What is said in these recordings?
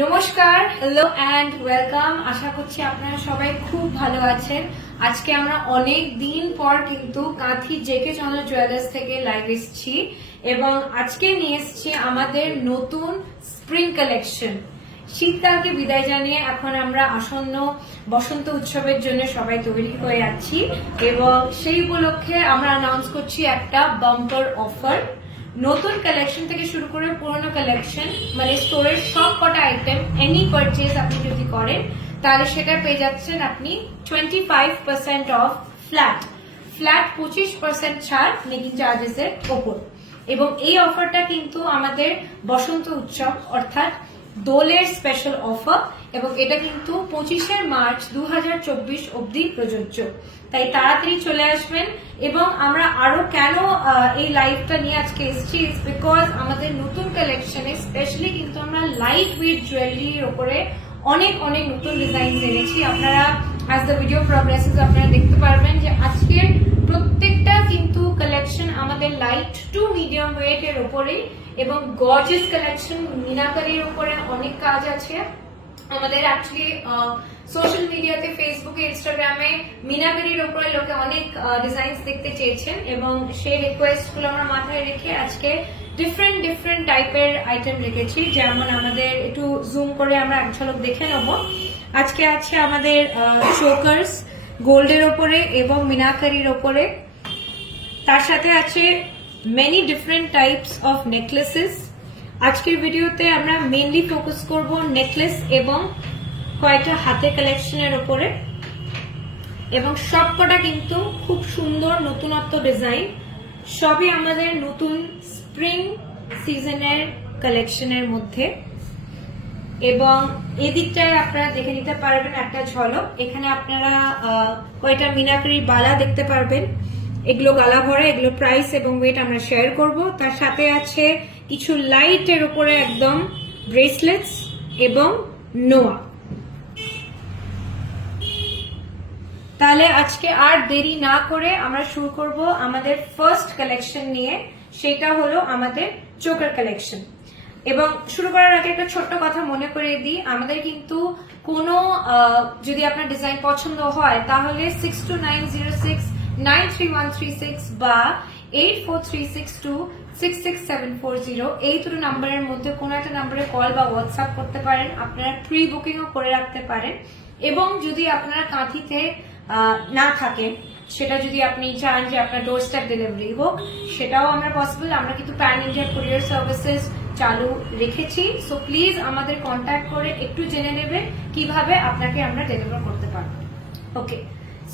নমস্কার hello and welcome আশা করছি আপনারা সবাই খুব ভালো আছেন। আজকে আমরা অনেক দিন পর কিন্তু কাঁথি জেকে চন্দ্র জুয়েলার্স থেকে লাইভ এসেছি এবং আজকে নিয়ে এসেছি আমাদের নতুন স্প্রিং কালেকশন শীতকালকে বিদায় জানিয়ে এখন আমরা আসন্ন বসন্ত উৎসবের জন্য সবাই তৈরি হয়ে আছি এবং সেই উপলক্ষে আমরা অ্যানাউন্স করছি একটা বাম্পার অফার নতুন কালেকশন থেকে শুরু করে পুরনো কালেকশন মানে স্টোরের সব কটা আইটেম এনি পারচেজ আপনি যদি করেন, তাহলে সেটা পেয়ে যাচ্ছেন আপনি twenty five percent off flat flat পঁচিশ পার্সেন্ট ছাড় মেকিং চার্জেসের ওপর। এবং এই অফারটা কিন্তু আমাদের বসন্ত উৎসব, অর্থাৎ দোলের স্পেশাল অফার এবং এটা কিন্তু পঁচিশে মার্চ দু অব্দি প্রযোজ্য। তাই তাড়াতাড়ি চলে আসবেন এবং আমরা আরও কেন এই লাইভটা নিয়ে আজকে এসেছি বিকজ আমাদের নতুন কালেকশনে স্পেশালি কিন্তু আমরা লাইট ওয়েট জুয়েলারির ওপরে অনেক অনেক নতুন ডিজাইন এনেছি। আপনারা অ্যাজ দ্য ভিডিও প্রগ্রেসেস আপনারা দেখতে পারবেন যে আজকের প্রত্যেকটা কিন্তু কালেকশন আমাদের লাইট টু মিডিয়াম ওয়েট এর উপরে এবং গর্জিয়াস কালেকশন মিনাকারির উপরে অনেক কাজ আছে। আমাদের অ্যাকচুয়ালি সোশ্যাল মিডিয়াতে ফেসবুকে ইনস্টাগ্রামে মিনাকারির উপরে লোকে অনেক ডিজাইনস দেখতে চেয়েছেন এবং সেই রিকোয়েস্টগুলো আমরা মাথায় রেখে আজকে ডিফারেন্ট ডিফারেন্ট টাইপের আইটেম রেখেছি। যেমন আমাদের একটু জুম করে আমরা এক ঝলক দেখে নেব। আজকে আছে আমাদের চোকার্স গোল্ডের ওপরে এবং মিনাকারির ওপরে। তার সাথে আছে many different types of necklaces আজকের ভিডিওতে আমরা মেনলি ফোকাস করব নেকলেস এবং কয়েকটা হাতের কালেকশনের উপরে। এবং সবকটা কিন্তু খুব সুন্দর নতুনত্ব ডিজাইন সবই আমাদের নতুন স্প্রিং সিজনের কালেকশনের মধ্যে। এবং এদিকটায় আপনারা দেখে নিতে পারবেন একটা ঝলক। এখানে আপনারা কয়টা মিনাকারি বালা দেখতে পারবেন। এগুলো গালা এগুলো প্রাইস এবং ওয়েট আমরা শেয়ার করব। তার সাথে আছে কিছু লাইটের উপরে একদম ব্রেসলেটস এবং নোয়া। তাহলে আজকে আর দেরি না করে আমরা শুরু করব আমাদের ফার্স্ট কালেকশন নিয়ে। সেটা হলো আমাদের চোকার কালেকশন এবং শুরু করার আগে একটা ছোট্ট কথা মনে করে দিই, আমাদের কিন্তু কোনো যদি আপনার ডিজাইন পছন্দ হয়, তাহলে six two nine zero six nine three one three six বা eight four three six two six six seven four zero. এই দুটো মধ্যে কোনো একটা কল বা হোয়াটসঅ্যাপ করতে পারেন। আপনারা বুকিংও করে রাখতে পারেন। এবং যদি আপনারা কাঁথিতে না থাকেন, সেটা যদি আপনি চান যে আপনার ডেলিভারি হোক, সেটাও আমরা পসিবল আমরা কিন্তু সার্ভিসেস চালু রেখেছি। সো প্লিজ আমাদের কন্ট্যাক্ট করে একটু জেনে নেবেন কীভাবে আপনাকে আমরা ডেলিভার করতে পারব। ওকে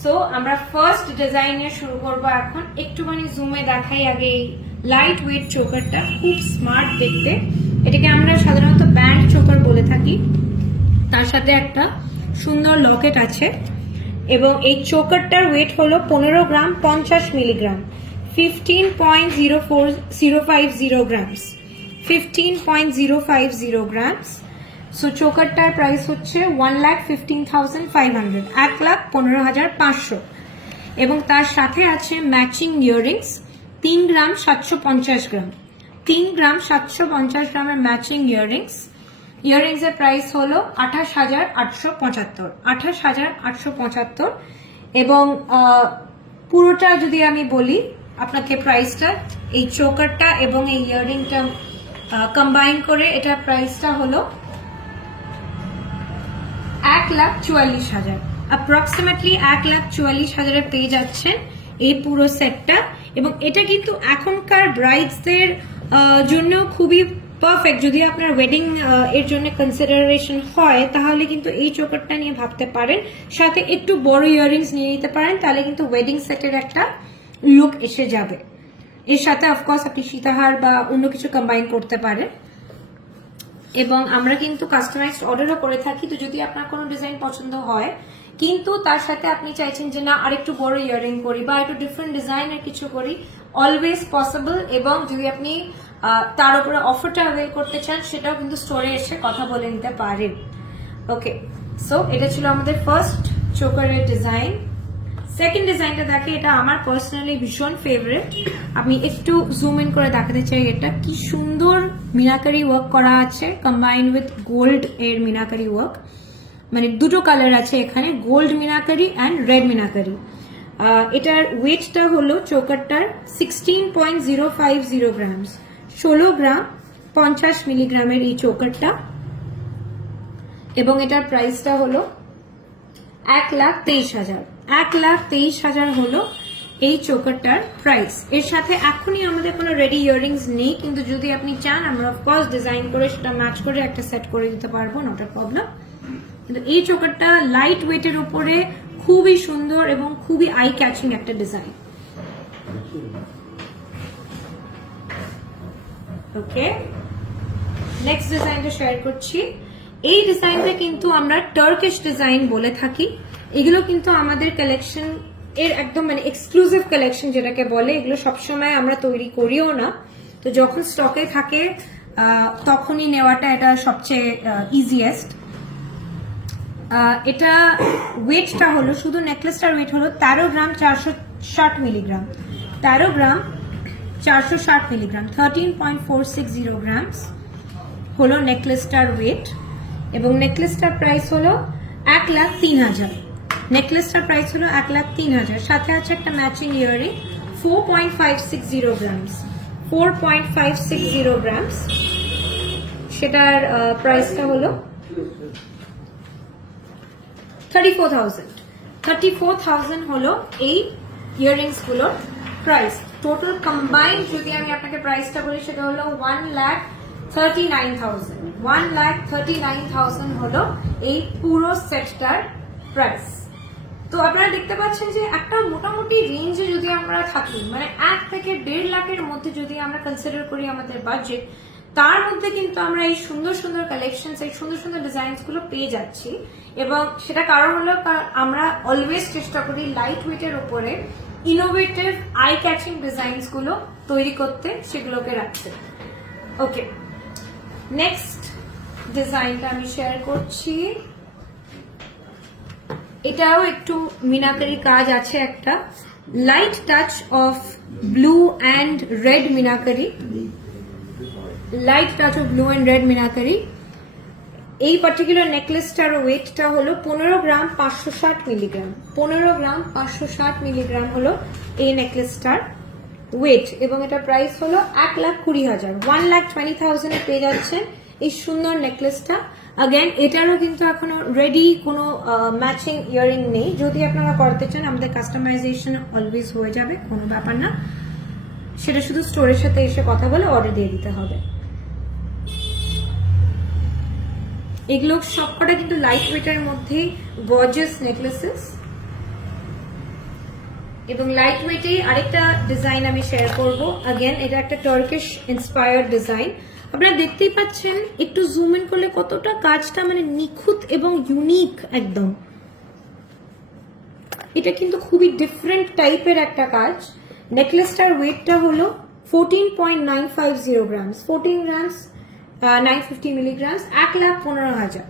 সো আমরা ফার্স্ট ডিজাইনে শুরু করব এখন। একটুখানি জুমে দেখাই আগে এই লাইট ওয়েট চোকারটা খুব স্মার্ট দেখতে। এটাকে আমরা সাধারণত ব্যান্ড চোকার বলে থাকি। তার সাথে একটা সুন্দর লকেট আছে। এবং এই চোকারটার ওয়েট হলো পনেরো গ্রাম, পঞ্চাশ milligram. Fifteen point zero four zero five zero grams fifteen point zero five zero grams so চোকারটার price হচ্ছে one lakh fifteen thousand five hundred এক লাখ পনেরো হাজার পাঁচশো। এবং তার সাথে আছে ম্যাচিং ইয়াররিংস তিন গ্রাম সাতশো পঞ্চাশ গ্রাম। তিন গ্রাম সাতশো পঞ্চাশ গ্রামের ম্যাচিং ইয়াররিংস ইয়াররিংস এর প্রাইস হলো আঠাশ হাজার আটশো পঁচাত্তর। আঠাশ হাজার আটশো পঁচাত্তর। এবং পুরোটা যদি আমি বলি, আপনাকে প্রাইসটা এই চোকারটা এবং এই ইয়াররিংটা কম্বাইন করে এটার প্রাইসটা হলো লাখ চুয়াল্লিশ হাজার। অ্যাপ্রক্সিমেটলি এক লাখ চুয়াল্লিশ হাজারে পেয়ে যাচ্ছেন এই পুরো সেটটা এবং এটা কিন্তু এখনকার ব্রাইডসদের জন্য খুবই পারফেক্ট যদি আপনার ওয়েডিং এর জন্য কনসিডারেশন হয়, তাহলে কিন্তু এই চোকারটা নিয়ে ভাবতে পারেন। সাথে একটু বড় ইয়াররিংস নিয়ে নিতে পারেন, তাহলে কিন্তু ওয়েডিং সেটের একটা লুক এসে যাবে। এর সাথে অফকোর্স আপনি সীতাহার বা অন্য কিছু কম্বাইন করতে পারেন। এবং আমরা কিন্তু কাস্টমাইজড অর্ডারও করে থাকি। তো যদি আপনার কোনো ডিজাইন পছন্দ হয়, কিন্তু তার সাথে আপনি চাইছেন যে, না, আরেকটু বড় ইয়ারিং করি বা একটু ডিফারেন্ট ডিজাইনের কিছু করি অলওয়েজ পসিবল এবং যদি আপনি তার উপরে অফারটা অ্যাভেল করতে চান, সেটাও কিন্তু স্টোরে এসে কথা বলে নিতে পারেন। ওকে সো এটা ছিল আমাদের ফার্স্ট চোকারের ডিজাইন সেকেন্ড ডিজাইনটা দেখে এটা আমার পার্সোনালি ভীষণ ফেভারিট আমি একটু জুম ইন করে দেখাতে চাই এটা। কি সুন্দর মিনাকারি ওয়ার্ক করা আছে কম্বাইন উইথ গোল্ড এর মিনাকারি ওয়ার্ক মানে দুটো কালার আছে এখানে gold meenakari and red meenakari. এটার ওয়েটটা হলো চোকারটার sixteen point zero five zero grams ষোলো গ্রাম পঞ্চাশ মিলিগ্রামের এই চোকারটা এবং এটার প্রাইসটা হলো এক লাখ তেইশ হাজার। এক লাখ তেইশ হাজার হলো এই চোকারটার প্রাইস এর সাথে এখনই আমাদের কোনো রেডি ইয়াররিংস নেই, কিন্তু যদি আপনি চান, আমরা অফকোর্স ডিজাইন করে সেটা ম্যাচ করে একটা সেট করে দিতে পারব নট প্রবলেম কিন্তু এই চোকারটা লাইট ওয়েটের উপরে খুবই সুন্দর এবং খুবই আই ক্যাচিং একটা ডিজাইন ওকে নেক্সট ডিজাইনটা শেয়ার করছি। এই ডিজাইনটা কিন্তু আমরা টার্কিশ ডিজাইন বলে থাকি। এগুলো কিন্তু আমাদের কালেকশন এর একদম মানে এক্সক্লুসিভ কালেকশন যেটাকে বলে, এগুলো সবসময় আমরা তৈরি করিও না। তো যখন স্টকে থাকে তখনই নেওয়াটা এটা সবচেয়ে ইজিয়েস্ট এটা ওয়েটটা হলো, শুধু নেকলেসটার ওয়েট হলো তেরো গ্রাম চারশো ষাট মিলিগ্রাম তেরো গ্রাম চারশো ষাট milligram thirteen point four six zero grams হলো নেকলেসটার ওয়েট এবং নেকলেসটার প্রাইস হলো এক লাখ তিন হাজার। নেকলেসটার প্রাইস হলো এক লাখ তিন হাজার। সাথে আছে একটা matching earring four point five six zero grams four point five six zero grams সেটার প্রাইসটা হলো thirty four thousand thirty four thousand হলো এই ইয়াররিংসগুলোর প্রাইস টোটাল কম্বাইন্ড যদি আমি আপনাকে প্রাইসটা বলি, সেটা হলো one lakh thirty nine thousand one lakh thirty nine thousand হলো এই পুরো সেটটার প্রাইস তো আপনারা দেখতে পাচ্ছেন যে একটা মোটামুটি রেঞ্জে যদি আমরা থাকি মানে এক থেকে দেড় লাখের মধ্যে যদি আমরা কনসিডার করি আমাদের বাজেট তার মধ্যে কিন্তু আমরা এই সুন্দর সুন্দর কালেকশন এই সুন্দর সুন্দর ডিজাইনসগুলো পেয়ে যাচ্ছি। এবং সেটা কারণ হলো আমরা অলওয়েজ চেষ্টা করি লাইট ওয়েটের উপরে ইনোভেটিভ আই ক্যাচিং ডিজাইনসগুলো তৈরি করতে, সেগুলোকে রাখতে। ওকে নেক্সট ডিজাইনটা আমি শেয়ার করছি। এটাও একটু মিনাকারি কাজ আছে একটা। Light touch of blue and red meenakari. Light touch of blue and red meenakari. এই পার্টিকুলার নেকলেসটার ওয়েটটা হলো পনেরো গ্রাম পাঁচশো ষাট মিলিগ্রাম পনেরো গ্রাম পাঁচশো ষাট মিলিগ্রাম হলো এই নেকলেসটার ওয়েট এবং এটা প্রাইস হলো এক লাখ কুড়ি হাজার। ওয়ান লাখ টোয়েন্টি থাউজেন্ডে পেয়ে যাচ্ছেন এই সুন্দর নেকলেসটা অ্যাগেন এটারও কিন্তু এখনও রেডি কোনো ম্যাচিং ইয়ারিং নেই। যদি আপনারা করতে চান, আমাদের কাস্টমাইজেশন অলওয়েজ হয়ে যাবে, কোনো ব্যাপার না। সেটা শুধু স্টোরের সাথে এসে কথা বলে অর্ডার দিয়ে দিতে হবে। এগুলো সবকটা কিন্তু লাইট ওয়েটের মধ্যে গর্জাস নেকলেসেস এবং লাইট ওয়েটেই আরেকটা ডিজাইন আমি শেয়ার করব। আগেন এটা একটা টার্কিশ ইন্সপায়ার্ড ডিজাইন আপনারা দেখতেই পাচ্ছেন, একটু জুম ইন করলে কতটা কাজটা মানে নিখুঁত এবং ইউনিক একদম। এটা কিন্তু খুবই ডিফারেন্ট টাইপের একটা কাজ। নেকলেসটার ওয়েটটা হলো point nine five zero grams nine fifty এক লাখ পনেরো হাজার।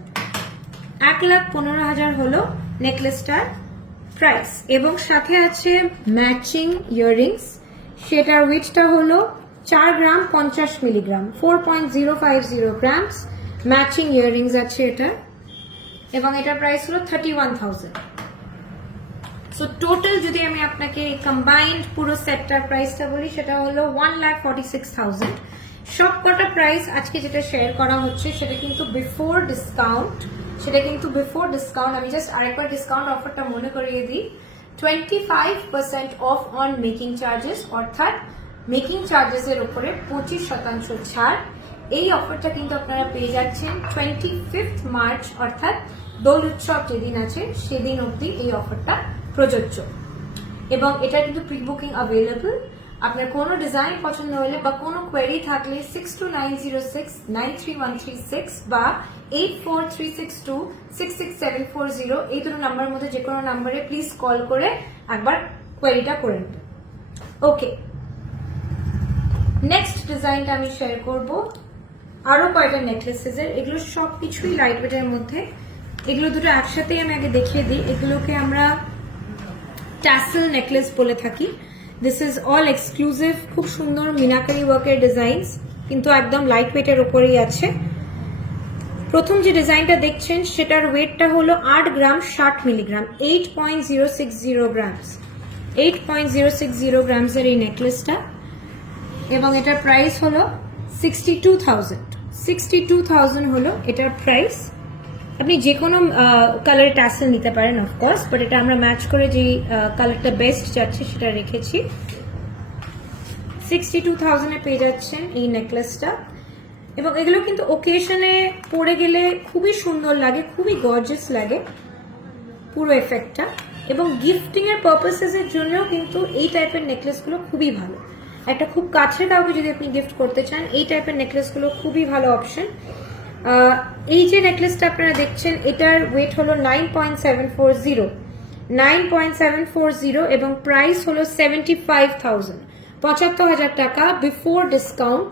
এক লাখ পনেরো হাজার হলো নেকলেসটার এবং সাথে আছে ম্যাচিং ইয়াররিংস সেটার ওয়েটটা হলো চার গ্রাম পঞ্চাশ milligram four point zero five zero grams matching earrings আছে এটা। এবং এটার প্রাইস হলো thirty one thousand so total যদি আমি আপনাকে কম্বাইন্ড পুরো সেটটার প্রাইসটা বলি, সেটা হলো one lakh forty six thousand সব কটা প্রাইস আজকে যেটা শেয়ার করা হচ্ছে, সেটা কিন্তু বিফোর ডিসকাউন্ট সেটা কিন্তু বিফোর ডিসকাউন্ট আমি জাস্ট আরেকবার ডিসকাউন্ট অফারটা মনে করিয়ে দিই। Twenty five percent off on making charges অর্থাৎ মেকিং চার্জেসের উপরে পঁচিশ শতাংশ ছাড়। এই অফারটা কিন্তু আপনারা পেয়ে যাচ্ছেন টোয়েন্টি ফিফথ মার্চ অর্থাৎ দোল উৎসব যেদিন আছে, সেদিন অবধি এই অফারটা প্রযোজ্য। এবং এটা কিন্তু প্রি বুকিং অ্যাভেলেবল আপনার কোনো ডিজাইন পছন্দ হলে বা কোনো কোয়েরি থাকলে six two nine zero six nine three one three six বা eight four three six two six six seven four zero এই দুটো নাম্বারের মধ্যে যে কোনো নাম্বারে প্লিজ কল করে একবার কোয়েরিটা করে নেবেন ওকে নেক্সট ডিজাইনটা আমি শেয়ার করব। আরও কয়টা নেকলেসেসের এগুলো সব কিছুই লাইট ওয়েটের মধ্যে। এগুলো দুটো একসাথেই আমি আগে দেখিয়ে দিই। এগুলোকে আমরা ট্যাসেল নেকলেস বলে থাকি। দিস ইজ অল এক্সক্লুসিভ খুব সুন্দর মিনাকারি ওয়ার্কের ডিজাইনস কিন্তু একদম লাইট ওয়েটের ওপরেই আছে। প্রথম যে ডিজাইনটা দেখছেন, সেটার ওয়েটটা হলো আট গ্রাম ষাট milligram eight point zero six zero grams eight point zero six zero গ্রামসের এই নেকলেসটা এবং এটার প্রাইস হলো sixty two thousand sixty two thousand হলো এটার প্রাইস আপনি যে কোনো কালারের ট্যাসেল নিতে পারেন অফকোর্স বাট এটা আমরা ম্যাচ করে যে কালারটা বেস্ট যাচ্ছে সেটা রেখেছি। সিক্সটি টু থাউজেন্ডে পেয়ে যাচ্ছেন এই নেকলেসটা এবং এগুলো কিন্তু ওকেশনে পরে গেলে খুবই সুন্দর লাগে, খুবই গর্জেস লাগে, পুরো এফেক্টটা এবং গিফটিংয়ের এর পারপাসেস জন্যও কিন্তু এই টাইপের নেকলেসগুলো খুবই ভালো। একটা খুব কাছের কাউকে যদি আপনি গিফট করতে চান, এই টাইপের নেকলেসগুলো খুবই ভালো অপশন এই যে নেকলেসটা আপনারা দেখছেন, এটার ওয়েট হলো nine point seven four zero nine point seven four zero এবং প্রাইস হলো সেভেন্টি ফাইভ থাউজেন্ড পঁচাত্তর হাজার টাকা before discount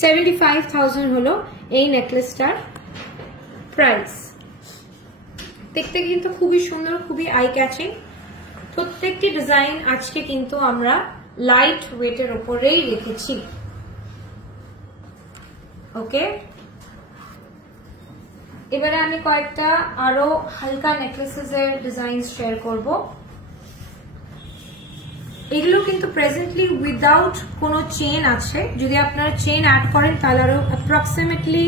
seventy five thousand হলো এই নেকলেসটার প্রাইস দেখতে কিন্তু খুবই সুন্দর, খুবই আই ক্যাচিং প্রত্যেকটি ডিজাইন আজকে কিন্তু আমরা লাইট ওয়েটের ওপরেই রেখেছি। ওকে এবারে আমি কয়েকটা আরও হালকা নেকলেসেস এর ডিজাইন শেয়ার করব। এগুলো কিন্তু প্রেজেন্টলি উইদাউট কোনো চেন আছে। যদি আপনারা চেন অ্যাড করেন, তাহলে আরও অ্যাপ্রক্সিমেটলি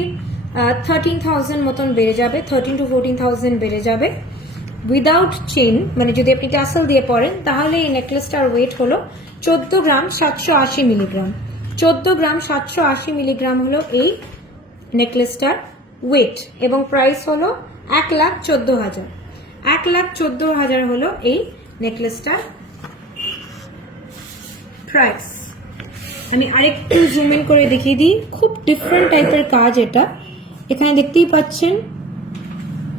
থার্টিন থাউজেন্ড মতন বেড়ে যাবে থার্টিন টু ফোরটিন থাউজেন্ড বেড়ে যাবে। উইদাউট চেন মানে যদি আপনি ট্যাসেল দিয়ে পরেন, তাহলে এই নেকলেসটার ওয়েট হলো চোদ্দ গ্রাম সাতশো আশি মিলিগ্রাম চোদ্দ গ্রাম সাতশো আশি মিলিগ্রাম হলো এই নেকলেসটার ওয়েট এবং প্রাইস হলো এক লাখ চোদ্দ হাজার। এক লাখ চোদ্দ হাজার হলো এই নেকলেসটার প্রাইস আমি আরেকটু জুম ইন করে দেখিয়ে দিই। খুব ডিফারেন্ট টাইপের কাজ এটা। এখানে দেখতেই পাচ্ছেন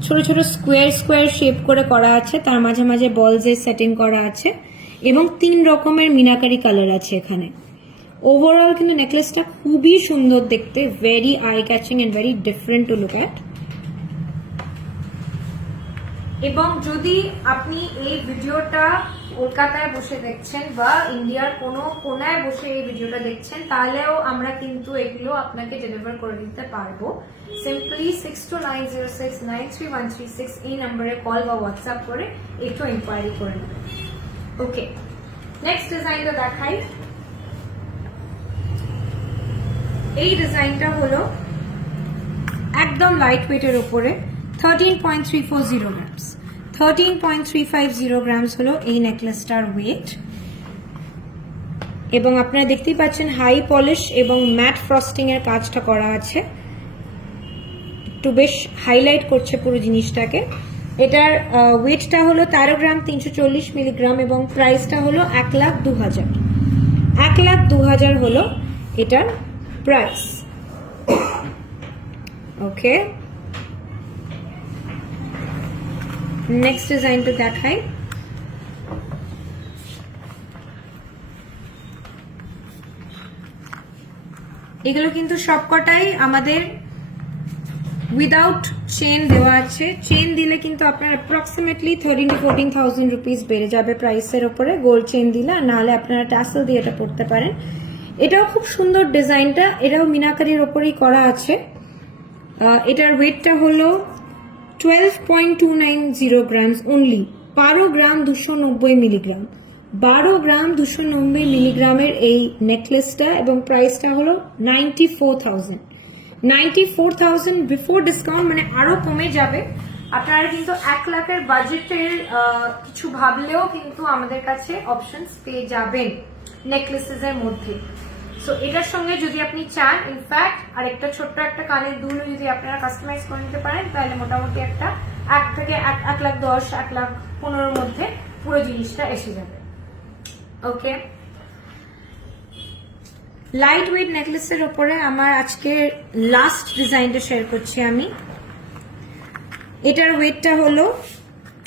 ছোট ছোট স্কোয়ার স্কোয়ার শেপ করে করা আছে, তার মাঝে মাঝে বলসের সেটিং করা আছে, এবং তিন রকমের মিনাকারি কালার আছে এখানে। ওভারঅল কিন্তু নেকলেসটা খুবই সুন্দর দেখতে very eye catching and very different to look at এবং যদি আপনি এই ভিডিওটা কলকাতায় বসে দেখছেন বা ইন্ডিয়ার কোনো কোনায় বসে এই ভিডিওটা দেখছেন, তাহলেও আমরা কিন্তু এগুলো আপনাকে ডেলিভার করে দিতে পারব। Simply six two nine zero six nine three one three six এই নাম্বারে কল বা হোয়াটসঅ্যাপ করে একটু ইনকোয়ারি করে নেবেন। ওকে নেক্সট ডিজাইনটা দেখাই। এই ডিজাইনটা হলো একদম লাইট ওয়েটের উপরে thirteen point three four zero grams thirteen point three five zero grams হলো এই নেকলেসটার ওয়েট এবং আপনারা দেখতেই পাচ্ছেন হাই পলিশ এবং ম্যাট ফ্রস্টিং এর কাজটা করা আছে। একটু বেশ হাইলাইট করছে পুরো জিনিসটাকে। এটার ওয়েটটা হলো তেরো গ্রাম তিনশো চল্লিশ মিলিগ্রাম এবং প্রাইসটা হলো এক লাখ দু হাজার। এক লাখ দু হাজার হলো এটার প্রাইস ওকে নেক্সট ডিজাইনটা দেখাই এগুলো কিন্তু সবকটাই আমাদের উইদাউট চেন দেওয়া আছে। চেন দিলে কিন্তু আপনার approximately thirteen to fourteen thousand rupees বেড়ে যাবে প্রাইসের ওপরে গোল্ড চেন দিলে আর নাহলে আপনারা ট্যাসেল দিয়ে এটা পড়তে পারেন। এটাও খুব সুন্দর ডিজাইনটা এটাও মিনাকারির ওপরেই করা আছে। এটার ওয়েটটা হলো twelve point two nine zero grams only বারো গ্রাম দুশো নব্বই মিলিগ্রাম বারো গ্রাম দুশো নব্বই মিলিগ্রামের এই নেকলেসটা এবং প্রাইসটা হলো ninety four thousand ninety four thousand before discount মানে আরও কমে যাবে। আপনারা কিন্তু এক লাখের বাজেটের কিছু ভাবলেও কিন্তু আমাদের কাছে অপশনস পেয়ে যাবেন নেকলেসেস এর মধ্যে। সো এটার সঙ্গে যদি আপনি চান ইনফ্যাক্ট আর একটা ছোট্ট একটা কানের দুলও যদি আপনারা কাস্টমাইজ করে নিতে পারেন, তাহলে মোটামুটি একটা এক থেকে এক এক লাখ দশ, এক লাখ পনেরোর মধ্যে পুরো জিনিসটা এসে যাবে। ওকে লাইট ওয়েট নেকলেসের ওপরে আমার আজকে লাস্ট ডিজাইনটা শেয়ার করছি আমি। এটার ওয়েটটা হলো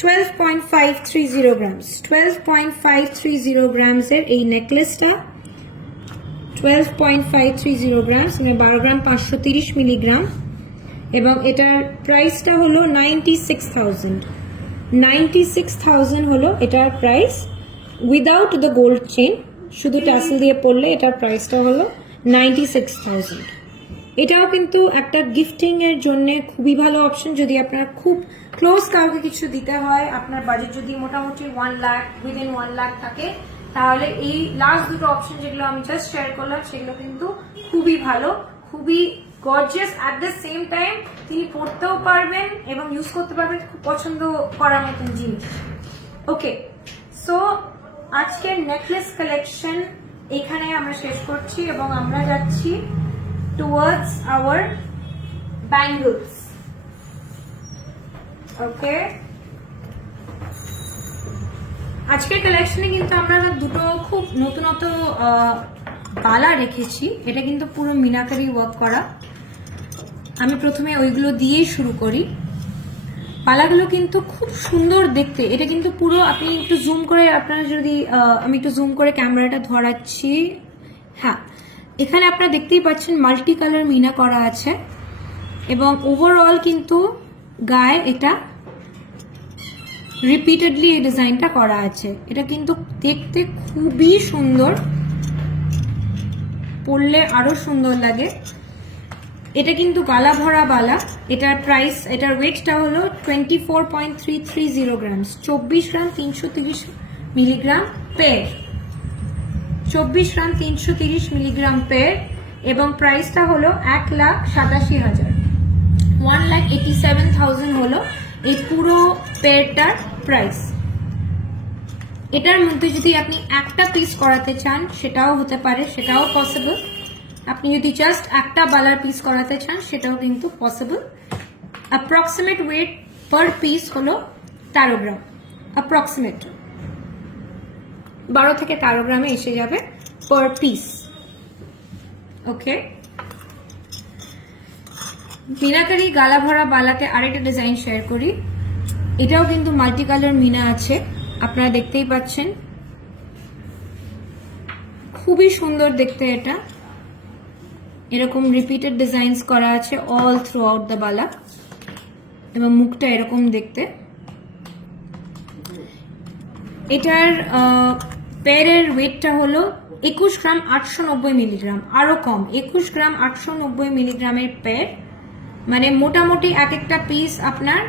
twelve point five three zero grams twelve point five three zero গ্রামসের এই নেকলেসটা twelve point five three zero grams মানে বারো গ্রাম পাঁচশো তিরিশ মিলিগ্রাম এবং এটার প্রাইসটা হলো ninety six thousand ninety six thousand হলো এটার price without the gold chain শুধু টাসেল দিয়ে পড়লে এটার প্রাইসটা হলো নাইনটি সিক্স থাউজেন্ড এটাও কিন্তু একটা গিফটিং এর জন্য খুবই ভালো অপশন যদি আপনার খুব ক্লোজ কাউকে কিছু দিতে হয়, আপনার বাজেট যদি মোটামুটি one lakh within one lakh থাকে তাহলে এই লাস্ট দুটো অপশন যেগুলো আমি জাস্ট শেয়ার করলাম, সেগুলো কিন্তু খুবই ভালো, খুবই gorgeous at the same time তিনি পড়তেও পারবেন এবং ইউজ করতে পারবেন খুব পছন্দ করার মতন জিনিস। ওকে সো আজকের নেকলেস কালেকশন এখানে আমরা শেষ করছি এবং আমরা যাচ্ছি টুয়ার্ডস আওয়ার ব্যাঙ্গলস ওকে আজকের কালেকশনে কিন্তু আমরা দুটো খুব নতুনত বালা রেখেছি। এটা কিন্তু পুরো মিনাকারি ওয়ার্ক করা। আমি প্রথমে ওইগুলো দিয়েই শুরু করি। পালাগুলো কিন্তু খুব সুন্দর দেখতে। এটা কিন্তু পুরো আপনি একটু জুম করে আপনারা যদি আমি একটু জুম করে ক্যামেরাটা ধরাচ্ছি। হ্যাঁ এখানে আপনারা দেখতেই পাচ্ছেন মাল্টি কালার মিনা করা আছে। এবং ওভারঅল কিন্তু গায়ে এটা রিপিটেডলি এই ডিজাইনটা করা আছে। এটা কিন্তু দেখতে খুবই সুন্দর। পরলে আরও সুন্দর লাগে। এটা কিন্তু গালা ভরা বালা। এটার প্রাইস এটার ওয়েটটা হলো twenty four point three three zero grams চব্বিশ গ্রাম তিনশো তিরিশ মিলিগ্রাম পের চব্বিশ গ্রাম তিনশো তিরিশ মিলিগ্রাম পের এবং প্রাইসটা হলো এক লাখ সাতাশি হাজার। One lakh eighty seven thousand হলো এই পুরো পেয়ারটার প্রাইস এটার মধ্যে যদি আপনি একটা পিস করাতে চান, সেটাও হতে পারে, সেটাও পসিবল আপনি যদি জাস্ট একটা বালার পিস করাতে চান, সেটাও কিন্তু possible approximate weight per piece হলো তেরো গ্রাম অ্যাপ্রক্সিমেট বারো থেকে তেরো গ্রামে এসে যাবে পার পিস ওকে মিনাকারি গালা ভরা বালাতে আরেকটা ডিজাইন শেয়ার করি। এটাও কিন্তু মাল্টি কালার মিনা আছে, আপনারা দেখতেই পাচ্ছেন। খুবই সুন্দর দেখতে এটা। এরকম রিপিটেড ডিজাইনস করা আছে অল থ্রু আউট দ্য বালা এবং মুখটা এরকম দেখতে। এটার পেয়ারের ওয়েটটা হলো একুশ গ্রাম আটশো নব্বই মিলিগ্রাম। আরও কম, একুশ গ্রাম আটশো নব্বই মিলিগ্রামের পেয়ার মানে মোটামুটি এক একটা পিস আপনার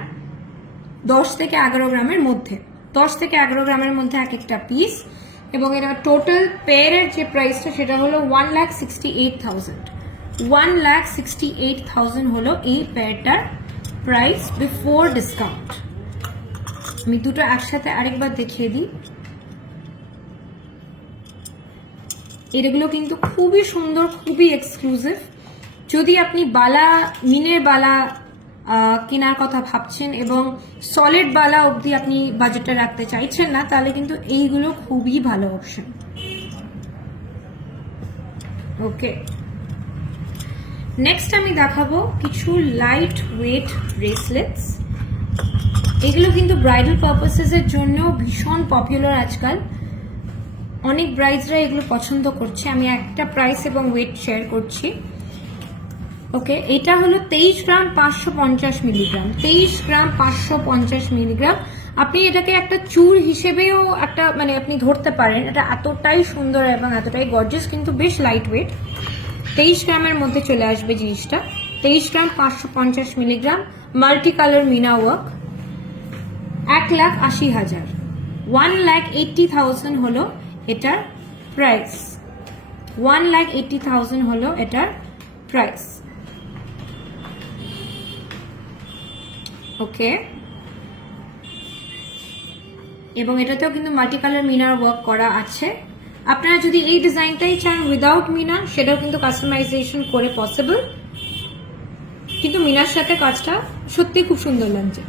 দশ থেকে এগারো গ্রামের মধ্যে। দশ থেকে এগারো গ্রামের মধ্যে এক একটা পিস এবং এটা টোটাল পেয়ারের যে প্রাইসটা সেটা হলো one lakh sixty eight thousand one lakh sixty eight thousand হলো এই পেয়ারটার প্রাইস বিফোর ডিসকাউন্ট আমি দুটো একসাথে আরেকবার দেখিয়ে দিই। এগুলো কিন্তু খুবই সুন্দর, খুবই এক্সক্লুসিভ যদি আপনি বালা, মিনের বালা কেনার কথা ভাবছেন এবং সলিড বালা অবধি আপনি বাজেটটা রাখতে চাইছেন না, তাহলে কিন্তু এইগুলো খুবই ভালো অপশন ওকে নেক্সট আমি দেখাবো কিছু লাইট ওয়েট ব্রেসলেটস এগুলো কিন্তু ব্রাইডাল পারপাসেস এর জন্য ভীষণ পপুলার আজকাল। অনেক ব্রাইডসরা এগুলো পছন্দ করছে। আমি একটা প্রাইস এবং ওয়েট শেয়ার করছি। ওকে, এটা হলো তেইশ গ্রাম পাঁচশো পঞ্চাশ মিলিগ্রাম। তেইশ গ্রাম পাঁচশো পঞ্চাশ মিলিগ্রাম। আপনি এটাকে একটা চুর হিসেবেও একটা মানে আপনি ধরতে পারেন। এটা এতটাই সুন্দর এবং এতটাই গর্জেস কিন্তু বেশ লাইট ওয়েট তেইশ গ্রামের মধ্যে চলে আসবে জিনিসটা। তেইশ গ্রাম পাঁচশো পঞ্চাশ milligram multi colour meena work এক লাখ আশি হাজার। ওয়ান লাখ এইটটি থাউজেন্ড হলো এটার price one lakh eighty thousand হলো এটার প্রাইস ওকে। এবং এটাতেও কিন্তু মাল্টি কালার মিনার ওয়ার্ক করা আছে। আপনারা যদি এই ডিজাইনটাই চান উইদাউট মিনা সেটাও কিন্তু কাস্টমাইজেশন করে পসিবল কিন্তু মিনার সাথে কাজটা সত্যি খুব সুন্দর লাগছে।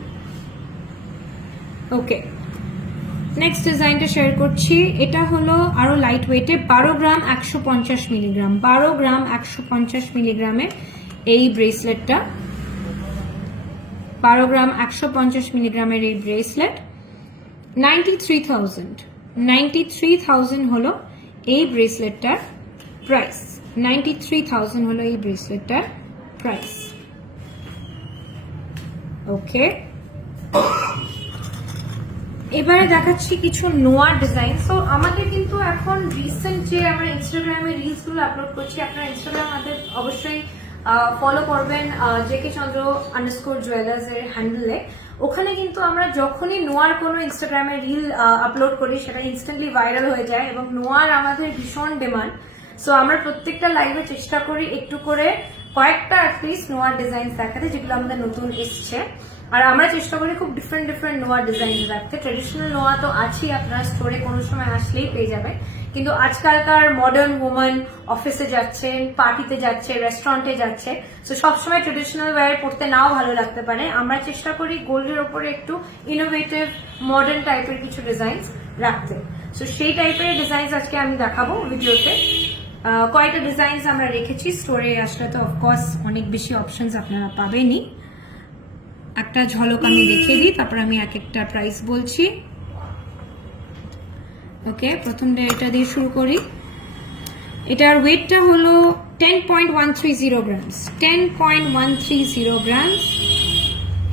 ওকে। নেক্সট ডিজাইনটা শেয়ার করছি। এটা হলো আরও লাইট ওয়েটে বারো গ্রাম একশো পঞ্চাশ মিলিগ্রাম বারো গ্রাম একশো পঞ্চাশ মিলিগ্রামের এই ব্রেসলেটটা বারো গ্রাম একশো পঞ্চাশ মিলিগ্রামের এই bracelet ninety three thousand ninety three thousand হলো এই ব্রেসলেটটার প্রাইস নাইনটি থ্রি থাউজেন্ড হলো এই ব্রেসলেটটার প্রাইস ওকে এবারে দেখাচ্ছি কিছু নোয়া ডিজাইন। সো আমাদের কিন্তু এখন রিসেন্ট যে আমরা ইনস্টাগ্রামে রিলসগুলো আপলোড করছি, আপনারা ইনস্টাগ্রাম আমাদের অবশ্যই ফলো করবেন জেকে চন্দ্র আন্ডারস্কোর জুয়েলার্স এর হ্যান্ডেলে ওখানে কিন্তু আমরা যখনই নোয়ার কোনো ইনস্টাগ্রামে রিল আপলোড করি, সেটা ইনস্ট্যান্টলি ভাইরাল হয়ে যায় এবং নোয়ার আমাদের ভীষণ ডিমান্ড সো আমরা প্রত্যেকটা লাইভে চেষ্টা করি একটু করে কয়েকটা অ্যাটলিস্ট নোয়ার ডিজাইন দেখাতে, যেগুলো আমাদের নতুন এসছে। আর আমরা চেষ্টা করি খুব ডিফারেন্ট ডিফারেন্ট নোয়া ডিজাইন রাখতে। ট্রেডিশনাল নোয়া তো আছেই, আপনারা স্টোরে কোনো সময় আসলেই পেয়ে যাবে কিন্তু আজকালকার মডার্ন ওম্যান অফিসে যাচ্ছেন পার্টিতে যাচ্ছে রেস্টুরেন্টে যাচ্ছে তো সবসময় ট্রেডিশনাল ওয়্যার পড়তে নাও ভালো লাগতে পারে। আমরা চেষ্টা করি গোল্ডের ওপরে একটু ইনোভেটিভ মডার্ন টাইপের কিছু ডিজাইন রাখতে। সো সেই টাইপের ডিজাইন আজকে আমি দেখাবো ভিডিওতে। কয়েকটা ডিজাইনস আমরা রেখেছি। স্টোরে আসলে তো অফকোর্স অনেক বেশি অপশনস আপনারা পাবেনই। একটা ঝলক আমি দেখিয়ে দিই, তারপর আমি এক একটা প্রাইস বলছি। ওকে প্রথমটা এটা দিয়ে শুরু করি। এটার ওয়েটটা হলো ten point one three zero grams ten point one three zero grams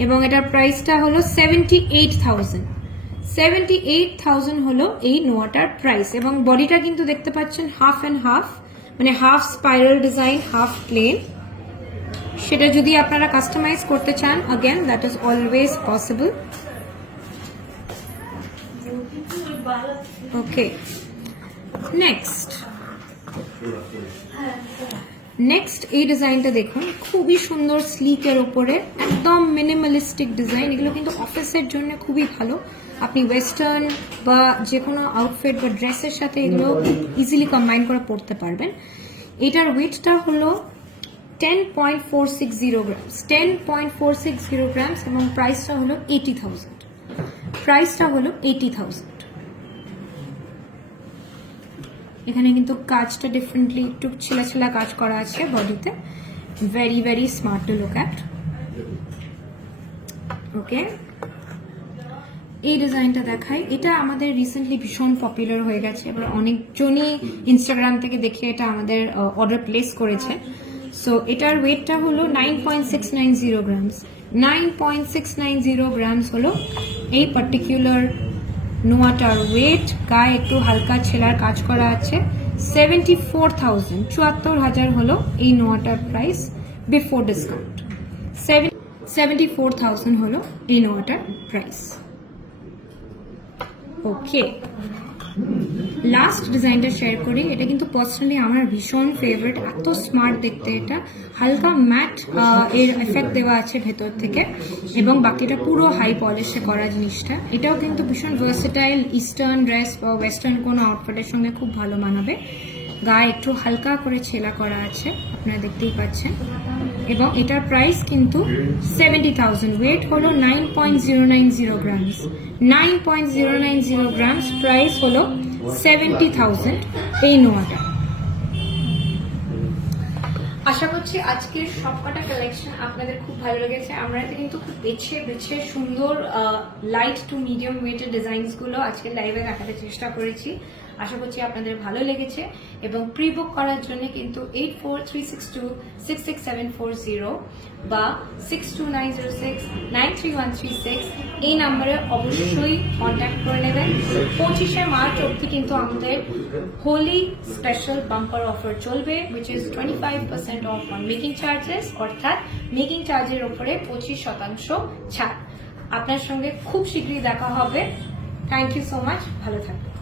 এবং এটার প্রাইসটা হলো seventy eight thousand seventy eight thousand হলো এই নোয়াটার প্রাইস এবং বডিটা কিন্তু দেখতে পাচ্ছেন হাফ অ্যান্ড হাফ মানে half spiral design half plain সেটা যদি আপনারা কাস্টমাইজ করতে চান again that is always possible okay next next এই ডিজাইনটা দেখুন, খুবই সুন্দর স্লিকের ওপরে একদম মিনিমালিস্টিক ডিজাইন এগুলো কিন্তু অফিসের জন্য খুবই ভালো। আপনি ওয়েস্টার্ন বা যে কোনো আউটফিট বা ড্রেসের সাথে এগুলো ইজিলি কম্বাইন করে পরতে পারবেন। এটার ওয়েটটা হলো ten point four six zero grams ten point four six zero grams এবং প্রাইসটা হলো এইটি থাউজেন্ড প্রাইসটা হলো এইটি থাউজেন্ড এখানে কিন্তু কাজটা ডিফারেন্টলি একটু ছেলা ছেলা কাজ করা আছে বডিতে very very smart to look at okay এই ডিজাইনটা দেখাই। এটা আমাদের রিসেন্টলি ভীষণ পপুলার হয়ে গেছে। এবার অনেকজনই ইনস্টাগ্রাম থেকে দেখে এটা আমাদের অর্ডার প্লেস করেছে। সো এটার ওয়েটটা হলো nine point six nine zero grams nine point six nine zero grams হলো এই পার্টিকুলার নোয়াটার ওয়েট গায়ে একটু হালকা ছেলার কাজ করা আছে। সেভেন্টি ফোর থাউজেন্ড চুয়াত্তর হাজার হলো এই নোয়াটার price before discount seven seventy four thousand হলো এই নোয়াটার প্রাইস ওকে লাস্ট ডিজাইনটা শেয়ার করি, এটা কিন্তু পার্সোনালি আমার ভীষণ ফেভারিট এত স্মার্ট দেখতে এটা। হালকা ম্যাট এর এফেক্ট দেওয়া আছে ভেতর থেকে, এবং বাকিটা পুরো হাই পলিশে করা জিনিসটা। এটাও কিন্তু ভীষণ ভার্সেটাইল ইস্টার্ন ড্রেস বা ওয়েস্টার্ন কোনো আউটফিটের সঙ্গে খুব ভালো মানাবে। গায়ে একটু হালকা করে ছেলা করা আছে, আপনারা দেখতেই পাচ্ছেন। এবং এটার প্রাইস কিন্তু সেভেন্টি থাউজেন্ড ওয়েট হলো nine point zero nine zero grams nine point zero nine zero grams price হলো সেভেন্টি থাউজেন্ড এই নোয়াটা। আশা করছি আজকের সবকটা কালেকশন আপনাদের খুব ভালো লেগেছে। আমরা কিন্তু খুব বেছে বেছে সুন্দর লাইট টু মিডিয়াম ওয়েটের ডিজাইনসগুলো আজকে লাইভে দেখাতে চেষ্টা করেছি। আশা করছি আপনাদের ভালো লেগেছে এবং প্রি বুক করার জন্য কিন্তু eight four three six two six six seven four zero বা six two nine zero six nine three one three six এই নাম্বারে অবশ্যই কন্ট্যাক্ট করে নেবেন। পঁচিশে মার্চ অবধি কিন্তু আমাদের হোলি স্পেশাল বাম্পার অফার চলবে which is twenty five percent off on making charges অর্থাৎ মেকিং চার্জের উপরে পঁচিশ শতাংশ ছাড়। আপনার সঙ্গে খুব শীঘ্রই দেখা হবে। থ্যাংক ইউ সো মাচ ভালো থাকবেন।